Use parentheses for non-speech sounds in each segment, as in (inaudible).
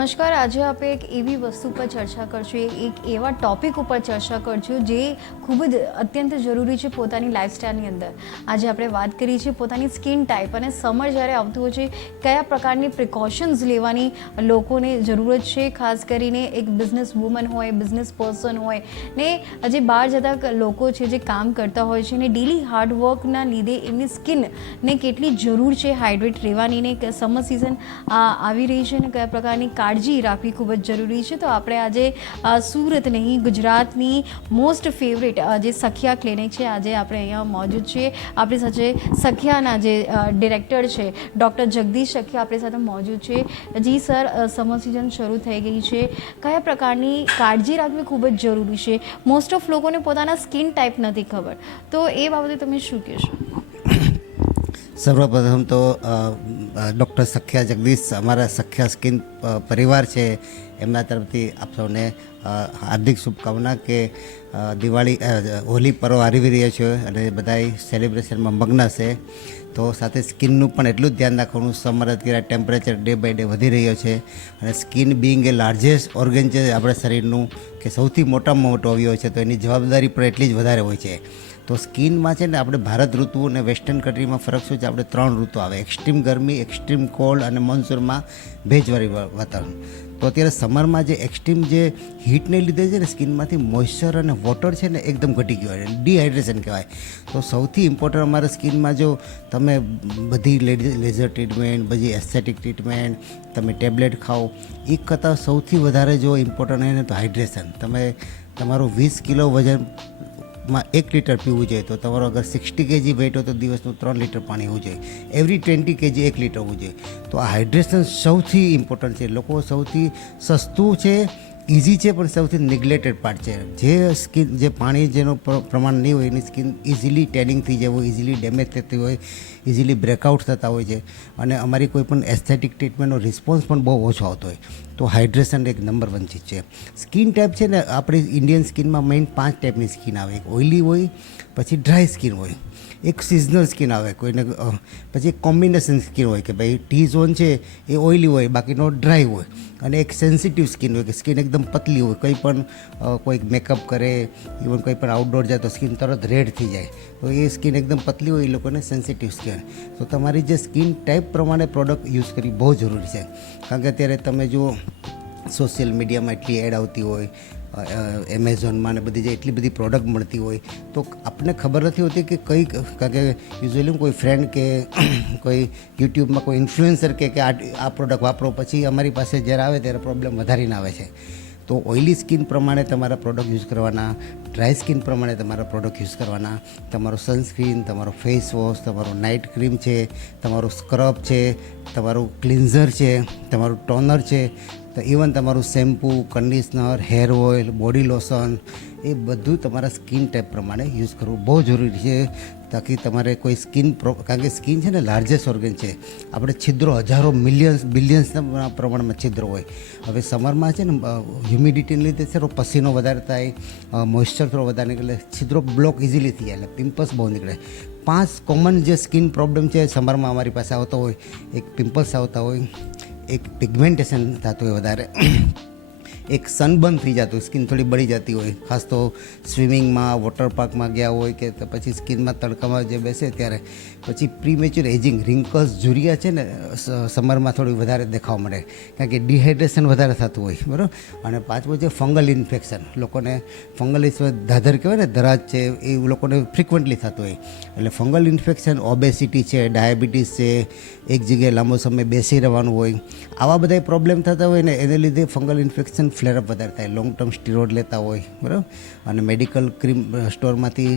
નમસ્કાર, આજે આપણે એક એવી વસ્તુ પર ચર્ચા કરશું, એક એવા ટોપિક ઉપર ચર્ચા કરશું જે ખૂબ જ અત્યંત જરૂરી છે પોતાની લાઇફસ્ટાઈલની અંદર. આજે આપણે વાત કરીએ છીએ પોતાની સ્કિન ટાઈપ અને સમર જ્યારે આવતું હોય છે, કયા પ્રકારની પ્રિકોશન્સ લેવાની લોકોને જરૂરત છે? ખાસ કરીને એક બિઝનેસ વુમન હોય બિઝનેસ પર્સન હોય, ને જે બહાર જતા લોકો છે જે કામ કરતા હોય છે, ને ડેલી હાર્ડવર્કના લીધે એમની સ્કિનને કેટલી જરૂર છે હાઇડ્રેટ રહેવાની ને સમર સિઝન આવી રહી છે ને કયા પ્રકારની કાળજી રાખવી ખૂબ જ જરૂરી છે. તો આપણે આજે સુરત નહીં, ગુજરાતની મોસ્ટ ફેવરેટ જે સખિયા ક્લિનિક છે, આજે આપણે અહીંયા મોજૂદ છીએ. આપણી સાથે સખિયાના જે ડિરેક્ટર છે ડૉક્ટર જગદીશ સખિયા આપણી સાથે મોજૂદ છે. જી સર સમર સિઝન શરૂ થઈ ગઈ છે. કયા પ્રકારની કાળજી રાખવી ખૂબ જ જરૂરી છે? મોસ્ટ ઓફ લોકોને પોતાના સ્કિન ટાઈપ નથી ખબર. તો એ બાબતે તમે શું કહેશો? સર્વપ્રથમ તો ડૉક્ટર સખ્યા જગદીશ, અમારા સખ્યા સ્કિન પરિવાર છે. એમના તરફથી આપ સૌને હાર્દિક શુભકામના કે દિવાળી હોલી પર્વ આવી રહ્યો છે અને બધાય સેલિબ્રેશનમાં મગ્ન છે તો સાથે સ્કિનનું પણ એટલું જ ધ્યાન રાખવાનું સમર અત્યારે ટેમ્પરેચર ડે બાય ડે વધી રહ્યો છે અને skin being a largest organ છે આપણા શરીરનું, કે સૌથી મોટામાં મોટો અવયવ છે. તો એની જવાબદારી પણ એટલી જ વધારે હોય છે. તો સ્કિનમાં છે ને આપણે ભારત ઋતુ અને વેસ્ટર્ન કન્ટ્રીમાં ફરક શું છે? આપણે ત્રણ ઋતુ આવે. એક્સ્ટ્રીમ ગરમી, એક્સ્ટ્રીમ કોલ્ડ અને મોન્સૂનમાં ભેજવાળી વાતાવરણ. તો અત્યારે સમરમાં જે એક્સ્ટ્રીમ જે હીટને લીધે છે ને સ્કિનમાંથી મોઇશ્ચર અને વોટર છે ને એકદમ ઘટી ગયો હોય ડિહાઇડ્રેશન કહેવાય. તો સૌથી ઇમ્પોર્ટન્ટ અમારા સ્કિનમાં જો તમે બધી લેઝર ટ્રીટમેન્ટ, બધી એસ્થેટિક ટ્રીટમેન્ટ, તમે ટેબ્લેટ ખાઓ એ કરતાં સૌથી વધારે જો ઇમ્પોર્ટન્ટ હોય ને તો હાઇડ્રેશન. તમે તમારું વીસ કિલો વજન માં એક લીટર પીવું જોઈએ તો તમારો અગર સિક્સટી કેજી વેટ હોય તો દિવસનું ત્રણ લીટર પાણી હોવું જોઈએ. એવરી ટ્વેન્ટી કેજી એક લીટર હોવું જોઈએ. તો આ હાઇડ્રેશન સૌથી ઇમ્પોર્ટન્ટ છે. લોકો સૌથી સસ્તું છે ઇઝી છે, પણ સૌથી નિગ્લેટેડ પાર્ટ છે. જે સ્કિન જે પાણી જેનો પ્રમાણ નહીં હોય, એની સ્કિન ઇઝીલી ટેનિંગ થઈ હોય ઇઝીલી ડેમેજ થતી હોય ઇઝીલી બ્રેકઆઉટ થતા હોય છે. અને અમારી કોઈ પણ એસ્થેટિક ટ્રીટમેન્ટનો રિસ્પોન્સ પણ બહુ ઓછો આવતો હોય. તો હાઇડ્રેશન એક નંબર વન ચીજ છે. સ્કિન ટાઈપ છે ને, આપણી ઇન્ડિયન સ્કિનમાં મેઇન પાંચ ટાઈપની સ્કિન આવે. એક ઓઇલી હોય, પછી ડ્રાય સ્કિન હોય. એક સિઝનલ સ્કિન આવે કોઈને પછી કોમ્બિનેશન સ્કિન હોય કે ભાઈ ટી ઝોન છે, એ ઓઇલી હોય, બાકીનો ડ્રાય હોય. અને એક સેન્સિટિવ સ્કિન હોય કે સ્કિન એકદમ પતલી હોય, કંઈ પણ કોઈક મેકઅપ કરે ઇવન કોઈ પણ આઉટડોર જાય તો સ્કિન તરત રેડ થઈ જાય. તો એ સ્કિન એકદમ પતલી હોય એ લોકોને સેન્સિટિવ સ્કિન તો તમારી જે સ્કિન ટાઈપ પ્રમાણે પ્રોડક્ટ યુઝ કરવી બહુ જરૂરી છે. કારણ કે અત્યારે તમે જુઓ સોશિયલ મીડિયામાં એટલી એડ આવતી હોય એમેઝોનમાં ને બધી જે એટલી બધી પ્રોડક્ટ મળતી હોય, તો આપણને ખબર નથી હોતી કે કઈ, કારણ કે યુઝ્યુઅલી કોઈ ફ્રેન્ડ કે (clears throat) કોઈ યુટ્યુબમાં કોઈ ઇન્ફ્લુએન્સર કે આ આ પ્રોડક્ટ વાપરો, પછી અમારી પાસે જ્યારે આવે ત્યારે પ્રોબ્લેમ વધારીને આવે છે. તો ઓઇલી સ્કિન પ્રમાણે તમારા પ્રોડક્ટ યુઝ કરવાના ડ્રાય સ્કિન પ્રમાણે તમારા પ્રોડક્ટ યુઝ કરવાના, તમારો સનસ્ક્રીન તમારો ફેસ વોશ તમારો નાઇટ ક્રીમ છે, તમારું સ્ક્રબ છે, તમારું ક્લિન્ઝર છે, તમારું ટોનર છે તો ઇવન તમારું shampoo conditioner hair oil body lotion એ બધું તમારા સ્કિન ટાઈપ પ્રમાણે યુઝ કરવું બહુ જરૂરી છે, તાકી તમારે કોઈ સ્કિન કારણ કે સ્કિન છે ને લાર્જેસ્ટ ઓર્ગન છે. આપણે છિદ્રો હજારો મિલિયન્સ બિલિયન્સના પ્રમાણમાં છિદ્રો હોય. હવે સમરમાં છે ને હ્યુમિડિટીને લીધે છે પસીનો વધારે થાય મોઇશ્ચર થોડો વધારે નીકળે છિદ્રો બ્લોક ઇઝીલી થઈ જાય, એટલે પિમ્પલ્સ બહુ નીકળે. પાંચ કોમન જે સ્કિન પ્રોબ્લેમ છે સમરમાં અમારી પાસે આવતો હોય, એક પિમ્પલ્સ આવતા હોય એક પિગમેન્ટેશન થતું હોય વધારે. એક સનબર્ન થઈ જતું હોય સ્કિન થોડી બળી જતી હોય. ખાસ તો સ્વિમિંગમાં, વોટર પાર્કમાં ગયા હોય કે પછી સ્કિનમાં તડકામાં જે બેસે ત્યારે પછી પ્રીમેચ્યોર એજિંગ, રિંકલ્સ ઝુરિયા છે ને સમરમાં થોડી વધારે દેખાવા મળે. કારણ કે ડિહાઇડ્રેશન વધારે થતું હોય, બરાબર? અને પાંચમું છે ફંગલ ઇન્ફેક્શન, લોકોને ફંગલ ધાધર કહેવાય ને ધરાજ છે, એ લોકોને ફ્રિકવન્ટલી થતું હોય. એટલે ફંગલ ઇન્ફેક્શન, ઓબેસિટી છે, ડાયાબિટીસ છે, એક જગ્યાએ લાંબો સમય બેસી રહેવાનું હોય. આવા બધા પ્રોબ્લેમ થતા હોય ને, એને લીધે ફંગલ ઇન્ફેક્શન ફ્લેરઅપ વધારે થાય. લોંગ ટર્મ સ્ટીરોડ લેતા હોય, બરાબર? અને મેડિકલ ક્રીમ સ્ટોરમાંથી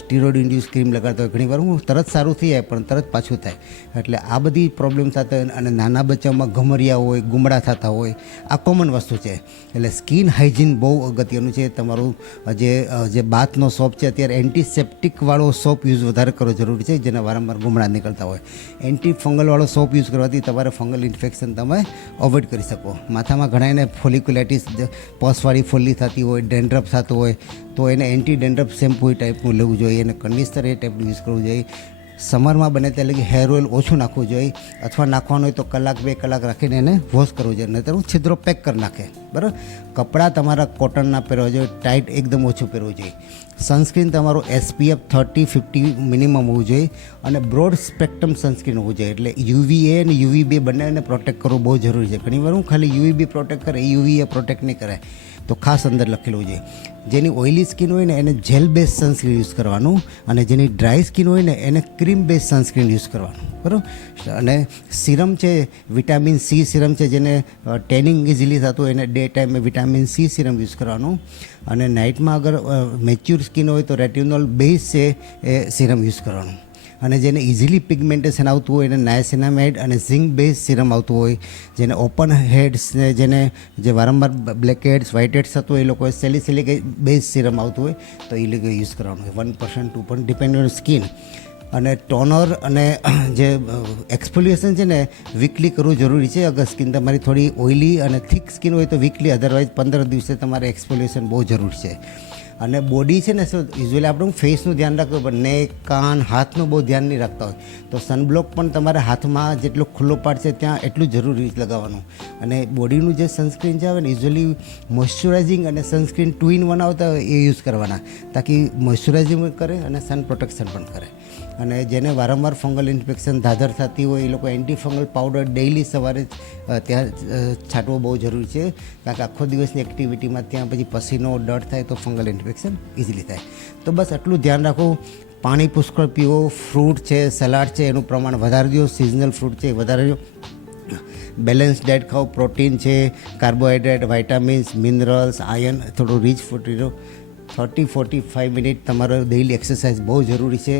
સ્ટીરોડ ઇન્ડ્યુસ ક્રીમ લગાડતા હોય. ઘણીવાર હું તરત સારું થઈ જાય, પણ તરત પાછું થાય. એટલે આ બધી પ્રોબ્લેમ થતા હોય અને નાના બચ્ચામાં ઘમરિયા હોય, ગુમડા થતા હોય, આ કોમન વસ્તુ છે. એટલે સ્કિન હાઇજીન બહુ અગત્યનું છે. તમારું જે જે બાથનો સોપ છે, અત્યારે એન્ટીસેપ્ટિકવાળો સોપ યુઝ વધારે કરવો જરૂરી છે, જેના વારંવાર ગુમડા નીકળતા હોય. એન્ટી ફંગલવાળો સોપ યુઝ કરવાથી તમારે ફંગલ ઇન્ફેક્શન તમે અવોઇડ કરી શકો. માથામાં ઘણાને ફોલિક્યુલાઇટિસ પસવાળી ફોલ્લી થતી હોય, ડેન્ડ્રફ થતું હોય, તો એને એન્ટી ડેન્ડ્રફ શેમ્પુ એ ટાઈપનું લેવું જોઈએ. અને કન્ડિશનર એ ટાઈપનું યુઝ કરવું જોઈએ. સમરમાં બને ત્યાં લગી હેર ઓઇલ ઓછું નાખવું જોઈએ. અથવા નાખવાનું હોય તો કલાક, બે કલાક રાખીને એને વોશ કરવું જોઈએ. નહીંતર હું છિદ્રો પેક કરી નાખે. બરાબર? કપડાં તમારા કોટનના પહેરવા જોઈએ. ટાઈટ એકદમ ઓછું પહેરવું જોઈએ. સનસ્ક્રીન તમારું એસપીએફ થર્ટી ફિફ્ટી મિનિમમ હોવું જોઈએ. અને બ્રોડ સ્પેક્ટ્રમ સનસ્ક્રીન હોવું જોઈએ. એટલે યુવીએ અને યુવી બે બંનેને પ્રોટેક્ટ કરવું બહુ જરૂરી છે. ઘણીવાર હું ખાલી યુવી બી પ્રોટેક્ટ કરે યુવીએ પ્રોટેક્ટ નહીં કરે. તો ખાસ અંદર લખેલું છે. જેની ઓઇલી સ્કિન હોય ને એને જેલ બેઝ સનસ્ક્રીન યુઝ કરવાનું અને જેની ડ્રાય સ્કિન હોય ને એને ક્રીમ બેઝ સનસ્ક્રીન યુઝ કરવાનું. બરાબર? અને સિરમ છે, વિટામિન સી સિરમ છે, જેને ટેનિંગ ઇઝીલી થતું એને ડે ટાઈમે વિટામિન સી સિરમ યુઝ કરવાનું. અને નાઇટમાં અગર મેચ્યુર સ્કિન હોય તો રેટિનોલ બેઝ છે એ સિરમ યુઝ કરવાનું. અને જેને ઇઝીલી પિગમેન્ટેશન આવતું હોય એને નાયસિનામાઇડ અને ઝિંક બેઝ સિરમ આવતું હોય, જેને ઓપન હેડ્સને જેને જે વારંવાર બ્લેક હેડ્સ વ્હાઇટ હેડ્સ થતું હોય, એ લોકો સેલિસિલિક બેઝ સિરમ આવતું હોય, તો એ લોકો યુઝ કરવાનું હોય. વન પર્સન્ટ ટુ પણ ડિપેન્ડ ઓન સ્કિન અને ટોનર અને (clears throat) જે એક્સફોલિએશન છે ને વીકલી કરવું જરૂરી છે. અગર સ્કિન તમારી થોડી ઓઇલી અને થિક સ્કિન હોય તો વીકલી અધરવાઇઝ પંદર દિવસે તમારે એક્સફોલિએશન બહુ જરૂરી છે. અને બોડી છે ને, શું યુઝ્યુઅલી આપણે ફેસનું ધ્યાન રાખવું પણ નેક કાન, હાથનું બહુ ધ્યાન નહીં રાખતા હોય. તો સનબ્લોક પણ તમારે હાથમાં જેટલો ખુલ્લો પાડ છે, ત્યાં એટલું જરૂરી લગાવવાનું. અને બોડીનું જે સનસ્ક્રીન છે આવે ને યુઝ્યુઅલી મોઇશ્ચરાઇઝિંગ અને સનસ્ક્રીન ટુ ઇન વન આવતા એ યુઝ કરવાના. તાકી મોઇશ્ચરાઇઝિંગ કરે અને સન પ્રોટેક્શન પણ કરે. અને જેને વારંવાર ફંગલ ઇન્ફેક્શન ધાધર થતી હોય, એ લોકો એન્ટી ફંગલ પાવડર ડેઇલી સવારે ત્યાં છાંટવો બહુ જરૂરી છે. કારણ કે આખો દિવસની એક્ટિવિટીમાં ત્યાં પછી પસીનો, ડર થાય તો ફંગલ ઇન્ફેક્શન ઇઝીલી થાય. તો બસ આટલું ધ્યાન રાખો. પાણી પુષ્કળ પીવો, ફ્રૂટ છે, સલાડ છે, એનું પ્રમાણ વધારી દો. સિઝનલ ફ્રૂટ છે, એ વધારે દો. બેલેન્સ ડાયટ ખાઓ, પ્રોટીન છે, કાર્બોહાઈડ્રેટ, વાઇટામિન્સ, મિનરલ્સ, આયર્ન, થોડું રીચ ફૂડ લો થર્ટી ફોર્ટી ફાઇવ મિનિટ તમારો ડેઇલી એક્સરસાઇઝ બહુ જરૂરી છે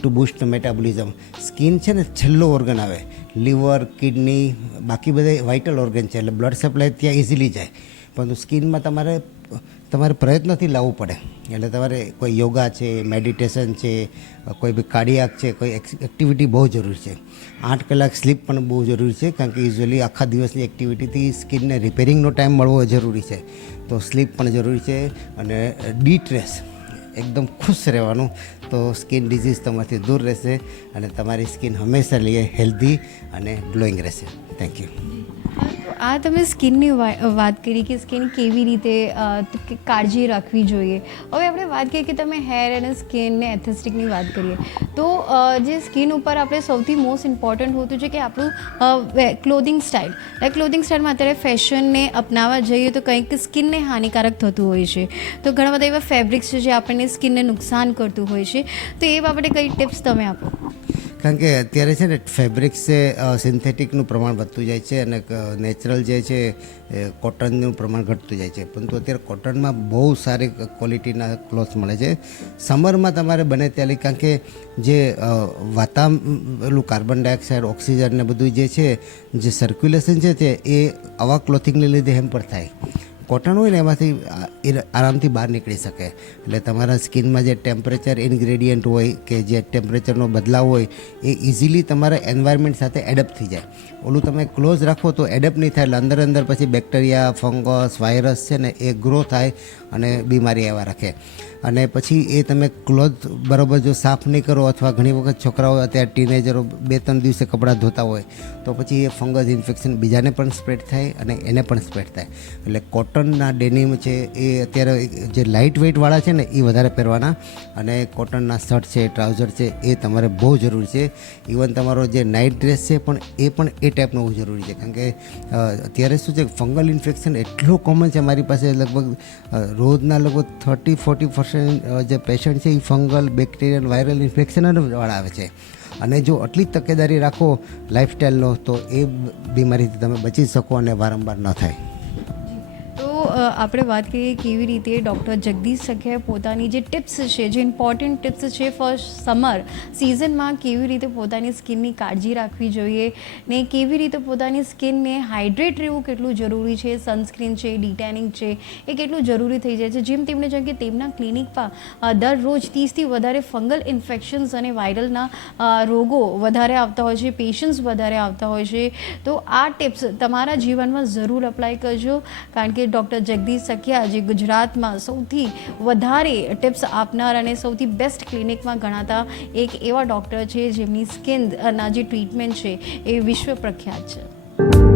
ટુ બુસ્ટ મેટાબોલિઝમ સ્કિન છે ને છેલ્લો ઓર્ગન આવે. લીવર કિડની બાકી બધા વાઇટલ ઓર્ગન છે, એટલે બ્લડ સપ્લાય ત્યાં ઇઝીલી જાય. પરંતુ સ્કિનમાં તમારે તમારે પ્રયત્નથી લાવવું પડે. એટલે તમારે કોઈ યોગા છે મેડિટેશન છે, કોઈ બી કાર્ડિયાક છે, કોઈ એક્ટિવિટી બહુ જરૂરી છે. આઠ કલાક સ્લીપ પણ બહુ જરૂરી છે, કારણ કે યુઝ્યુઅલી આખા દિવસની એક્ટિવિટીથી સ્કિનને રિપેરિંગનો ટાઈમ મળવો જરૂરી છે. તો સ્લીપ પણ જરૂરી છે અને ડીટ્રેસ એકદમ ખુશ રહેવાનું તો સ્કિન ડિઝીઝ તમારાથી દૂર રહેશે અને તમારી સ્કિન હંમેશા લઈએ હેલ્ધી અને ગ્લોઈંગ રહેશે. થેન્ક યુ આ તમે સ્કિનની વાત કરી કે સ્કિન કેવી રીતે કાળજી રાખવી જોઈએ. હવે આપણે વાત કરીએ કે તમે હેર અને સ્કિન ને એથેસ્ટિકની વાત કરીએ. તો જે સ્કિન ઉપર આપણે સૌથી મોસ્ટ ઇમ્પોર્ટન્ટ હોતું છે કે આપણું ક્લોથિંગ સ્ટાઇલ લાઈક ક્લોથિંગ સ્ટાઇલમાં અત્યારે ફેશનને અપનાવવા જઈએ તો કંઈક સ્કિનને હાનિકારક થતું હોય છે. તો ઘણા બધા એવા ફેબ્રિક્સ છે જે આપણને સ્કિનને નુકસાન કરતું હોય છે. તો એ બાબતે કઈ ટિપ્સ તમે આપો? કારણ કે અત્યારે છે ને ફેબ્રિક્સ છે સિન્થેટિકનું પ્રમાણ વધતું જાય છે અને નેચરલ જે છે કોટનનું પ્રમાણ ઘટતું જાય છે. પરંતુ અત્યારે કોટનમાં બહુ સારી ક્વોલિટીના ક્લોથ મળે છે. સમરમાં તમારે બને ત્યારે કારણ કે જે વાતાવરણ કાર્બન ડાયોક્સાઇડ ઓક્સિજન ને બધું જે છે, જે સર્ક્યુલેશન છે તે એ આવા ક્લોથિંગને લીધે હેમ્પર થાય. કોટન હોય ને, એમાંથી આરામથી બહાર નીકળી શકે. એટલે તમારા સ્કિનમાં જે ટેમ્પરેચર ઇન્ગ્રેડિયન્ટ હોય કે જે ટેમ્પરેચરનો બદલાવ હોય, એ ઇઝીલી તમારા એન્વાયરમેન્ટ સાથે એડપ્ટ થઈ જાય. ઓલું તમે ક્લોઝ રાખો તો એડપ્ટ નહીં થાય, એટલે અંદર અંદર પછી બેક્ટેરિયા ફંગસ વાયરસ છે ને, એ ગ્રો થાય અને બીમારી એવા રાખે. અને પછી એ તમે ક્લોથ બરાબર જો સાફ નહીં કરો અથવા ઘણી વખત છોકરાઓ અત્યારે ટીનેજરો બે ત્રણ દિવસે કપડાં ધોતા હોય, તો પછી એ ફંગસ ઇન્ફેક્શન બીજાને પણ સ્પ્રેડ થાય અને એને પણ સ્પ્રેડ થાય. એટલે કોટનના ડેનિમ છે, એ અત્યારે જે લાઇટ વેઇટવાળા છે ને, એ વધારે પહેરવાના. અને કોટનના શર્ટ છે ટ્રાઉઝર છે, એ તમારે બહુ જરૂરી છે. ઇવન તમારો જે નાઇટ ડ્રેસ છે પણ, એ પણ એ ટાઈપનો બહુ જરૂરી છે. કારણ કે અત્યારે શું છે ફંગલ ઇન્ફેક્શન એટલું કોમન છે મારી પાસે, લગભગ રોજના લગભગ થર્ટી ફોર્ટી પર્સન્ટ જે પેશન્ટ છે, એ ફંગલ બેક્ટેરિયલ વાયરલ ઇન્ફેક્શન વાળા આવે છે. અને જો આટલી તકેદારી રાખો લાઈફસ્ટાઈલનો તો એ બીમારીથી તમે બચી શકો અને વારંવાર ન થાય. આપણે વાત કરીએ કેવી રીતે ડૉક્ટર જગદીશ સખે પોતાની જે ટિપ્સ છે, જે ઇમ્પોર્ટન્ટ ટિપ્સ છે ફોર સમર સિઝનમાં કેવી રીતે પોતાની સ્કિનની કાળજી રાખવી જોઈએ ને કેવી રીતે પોતાની સ્કિનને હાઇડ્રેટ રહેવું કેટલું જરૂરી છે સનસ્ક્રીન છે ડિટેનિંગ છે, એ કેટલું જરૂરી થઈ જાય છે. જેમ તેમણે જેમ કે તેમના ક્લિનિકમાં દરરોજ ત્રીસથી વધારે ફંગલ ઇન્ફેક્શન્સ અને વાયરલના રોગો વધારે આવતા હોય છે પેશન્ટ્સ વધારે આવતા હોય છે. તો આ ટિપ્સ તમારા જીવનમાં જરૂર અપ્લાય કરજો. કારણ કે ડૉક્ટર ડૉક્ટર જગદીશ સખિયા જે ગુજરાતમાં સૌથી વધારે ટિપ્સ આપનાર અને સૌથી બેસ્ટ ક્લિનિકમાં ગણાતા એક એવા ડૉક્ટર છે જેમની સ્કિનના જે ટ્રીટમેન્ટ છે એ વિશ્વ પ્રખ્યાત છે.